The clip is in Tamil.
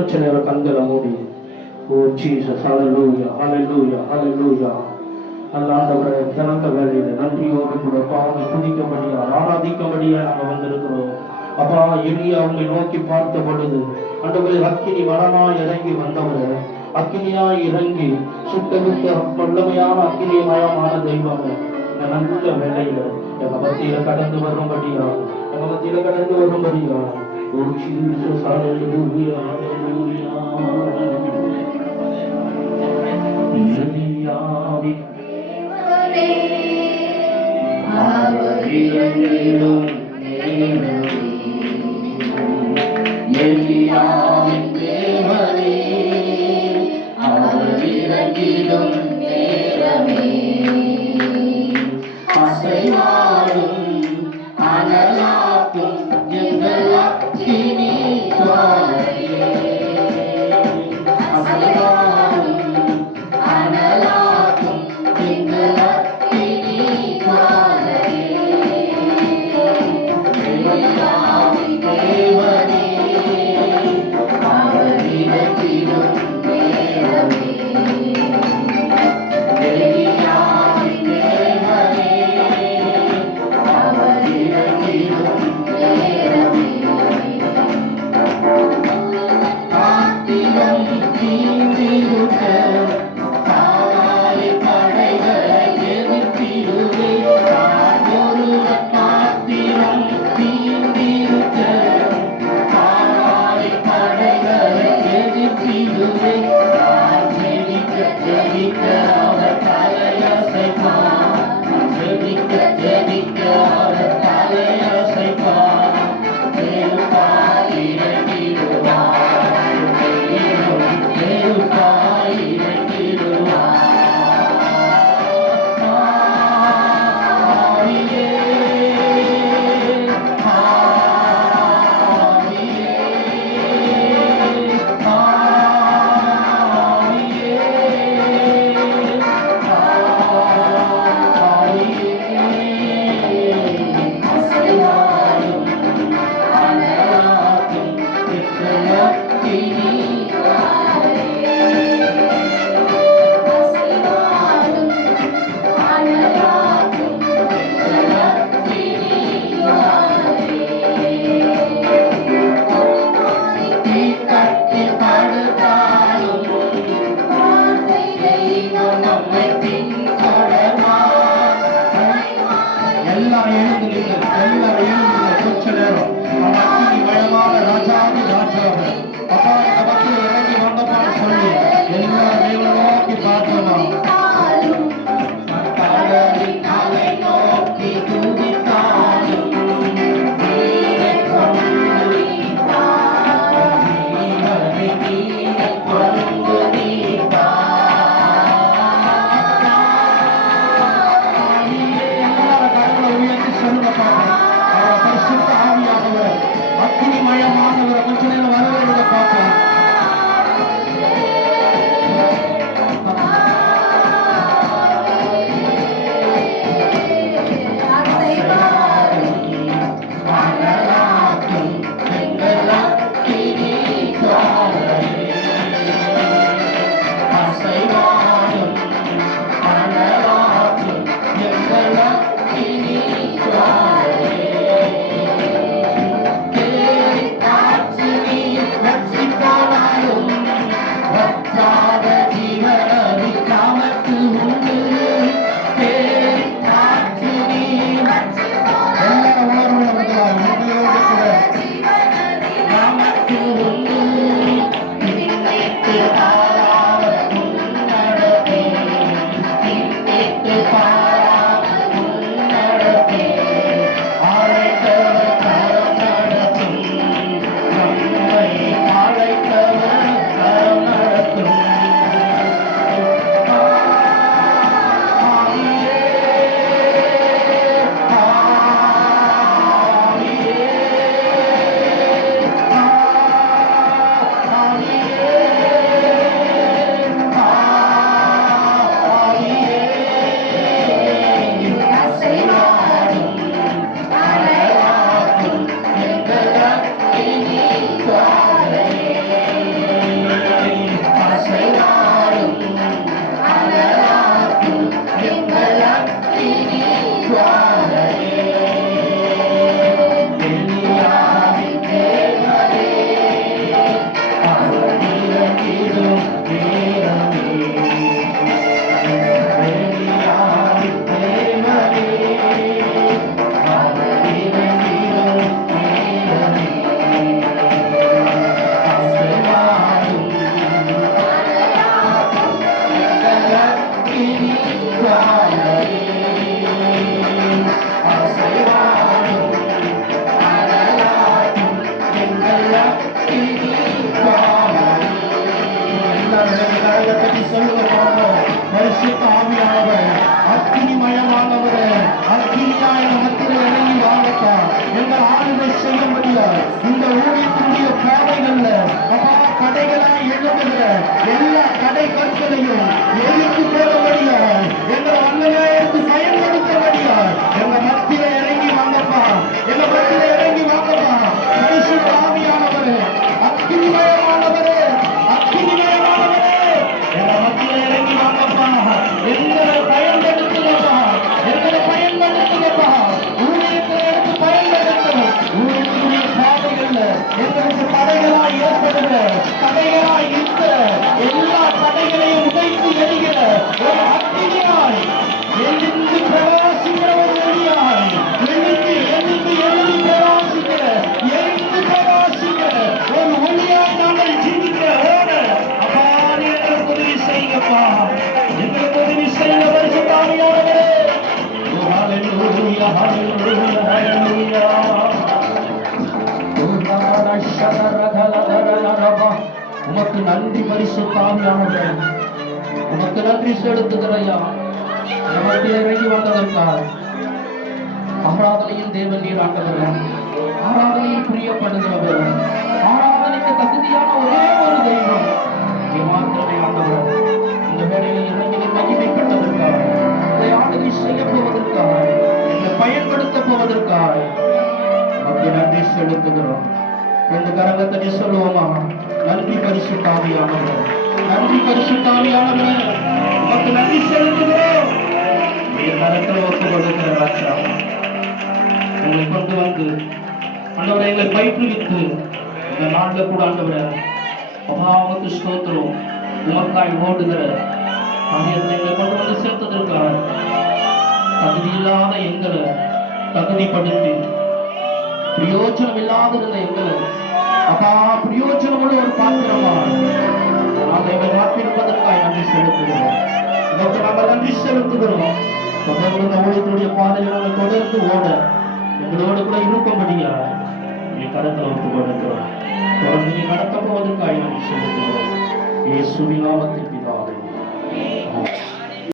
கொஞ்ச நேரம் கண்களை மூடி ஓ ஜீசஸ் ஹalleluya ஹalleluya ஹalleluya அந்த ஆண்டவரை திறந்த வேளையில நன்றியோடு கூட பாவனை துதிக்கும்படியா ஆராதிக்கும்படியா நாங்கள் வந்திருக்கிறோம். அப்பா எளிய அவங்களை நோக்கி பார்த்த பொழுது ஆண்டவரே அக்கினி மரமாய் இறங்கி வந்தவரை அக்கினியாய் இறங்கி சுட்டெடுத்த வல்லமையான அக்கினிமயமான தெய்வமே இந்த நல்ல வேளையில எங்க மத்தியில கடந்து வரும்படியா எங்க மத்தியில கடந்து வரும்படியா ஒரு ஜீசஸ் ஹalleluya ஹalleluya எலியாவி அவரிரங்கிலும் எலியாவின் தேவனே அவரிரங்கிலும் நேரமே அசைவாடும் அனலாக்கும் எங்கள் அக்கினி ஜுவாலையே அசைவாடும் அனலாக்கும் எங்கள் அக்கினி ஜுவாலையே எலியாவின் தேவனே அவரிரங்கிலும் நேரமே எலியாவின் தேவனே அவரிரங்கிலும் நேரமே ஆத்திரம் தீர்ந்திருக்க காலாய் படைகளை எதிர்த்திடுவே நான் ஒருவன் ஆத்திரம் தீர்ந்திருக்க காலாய் படைகளை எதிர்த்திடுவே நான் ஜெயிக்க ஜெயிக்க அவர் தலையசைப்பான் நான் ஜெயிக்க ஜெயிக்க அவர் தலையசைப்பான் நெருப்பாய் இறங்கிடுவார் நெருப்பாய் இறங்கிடுவார் ஆவியே ஆவியே What நன்றி சொல்லுவதாக. பரிசுத்த ஆவியானவர், அக்கினிமயமானவர், அக்கினியா எங்க மத்தியில இறங்கி வாங்கப்பா. எங்கள் ஆளுகை செய்ய முடியாது. இந்த ஊழியத்தினுடைய பாதைகள்ல அப்பா தடைகளாய் எழுதுகிற எல்லா தடை கற்களையும் எழுத்து போட முடியாது. எங்களை வல்லமையாயிருக்கு பயன்படுத்த முடியாது. எங்க மத்தியில இறங்கி வாங்கப்பா. எங்க மத்தியில இறங்கி வாங்கப்பா. பரிசுத்த ஆவியானவரே, அக்கினிமயமானவரே, அக்கினிமயமானவரே, எங்க மத்தியில இறங்கி வாங்கப்பா. எங்களை பயன்படுத்துங்கப்பா. எங்களை பயன்படுத்துங்கப்பா. ஊழியத்தை எடுத்து பயன்படுத்தணும். ஊழியத்துடைய பாதைகள்ல எங்களுக்கு தடைகளாய் ஏற்படுகிற, தடைகளாய் இருக்கிற எல்லா தடைகளையும் உடைத்து எரிகிற ஒரு அக்கினியாய் எழுந்து பிரகாசிக்கிற ஒரு ஒளியாய் எழுந்து எழுந்து எழுதி பிரகாசிக்கிற, எழுந்து பிரகாசிக்கிற ஒரு ஒளியாய் நாங்கள் ஜீவிக்கிற ஓட அப்பா எங்களுக்கு உதவி செய்யுங்கப்பா. எங்களுக்கு உதவி செய்ய பரிசுத்த ஆவியானவரே. ஹல்லேலூயா, ஹல்லேலூயா, ஹல்லேலூயா. உமக்கு நன்றி பரிசுத்த ஆவியானவரே. உமக்கு நன்றி செலுத்துகிறையா. நமக்கு இறங்கி வந்ததற்காக ஆராதனையின் தேவன் நீர் ஆண்டவர், ஆராதனையில் பிரியப்படுகிறவர், ஆராதனைக்கு தகுதியான ஒரே ஒரு தெய்வம் நீ மாத்திரமே ஆண்டவர். இந்த வேளையில் இறங்கி மகிமைப்பட்டதற்காக, இதை ஆளுகை செய்ய போவதற்காக, என்னை பயன்படுத்த போவதற்காக நமக்கு நன்றி செலுத்துகிறோம். ரெண்டு கரங்கத்தை சொல்லுவோமா? நன்றி பரிசுத்த ஆவியானவர், நன்றி பரிசுத்த ஆவியானவர், நமக்கு நன்றி செலுத்துகிறோம். கரத்தில் ஒப்பு கொடுக்கிற ராஜா, உங்களை கொண்டு வந்து ஆண்டவரை எங்களை பயிற்றுவித்து இந்த நாட்டில் கூட ஆண்டவரை அபாவத்து ஸ்தோத்திரம் உமக்காய் ஓடுகிற காரியத்தை எங்களை கொண்டு வந்து சேர்த்ததற்காக தகுதி இல்லாத எங்களை தகுதிப்படுத்தி பிரயோஜனம் இல்லாதிருந்த எங்களை அப்பா பிரயோஜனமுள்ள ஒரு பாத்திரமா அதை மாற்றிருப்பதற்காக நன்றி செலுத்துகிறோம். நமக்கு நாங்கள் நன்றி செலுத்துகிறோம். தொடர்ந்து இந்த ஊழியத்துடைய பாதையில் நாங்கள் தொடர்ந்து ஓட எங்களோடு கூட இருக்கும்படியா நீ கருத்தில் ஒப்பு கொடுக்கிறோம். தொடர்ந்து நீ நடத்த போவதற்காக நன்றி செலுத்துகிறோம். இயேசுவின் நாமத்தில்